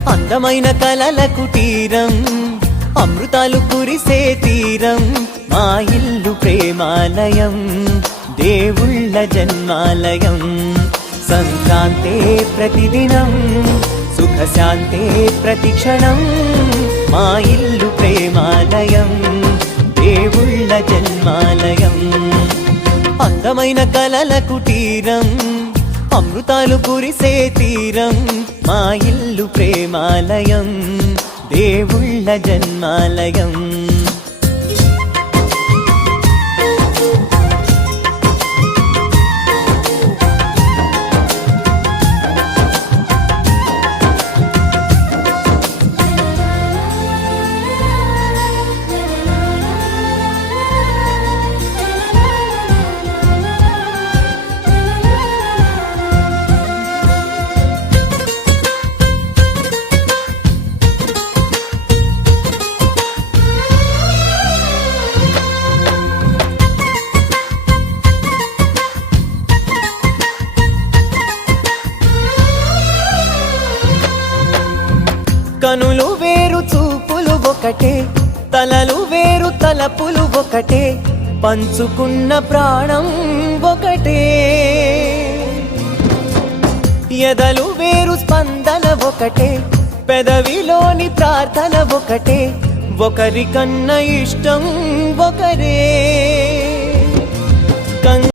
అందమైన కలల కుటీరం, అమృతాలు కురిసే తీరం, మా ఇల్లు ప్రేమాలయం, దేవుళ్ళ జన్మాలయం. సంక్రాంతే ప్రతిదినం, సుఖశాంతే ప్రతిక్షణం, మా ఇల్లు ప్రేమాలయం, దేవుళ్ళ జన్మాలయం. అందమైన కలల కుటీరం, అమృతాలు కురిసే తీరం, మా ఇల్లు ప్రేమాలయం, దేవుళ్ళ జన్మాలయం. కనులు వేరు చూపులు ఒకటే, తలలు వేరు తలపులు ఒకటే, పంచుకున్న ప్రాణం ఒకటే. ఎదలు వేరు స్పందన ఒకటే, పెదవిలోని ప్రార్థన ఒకటే, ఒకరికన్నా ఇష్టం ఒకరే.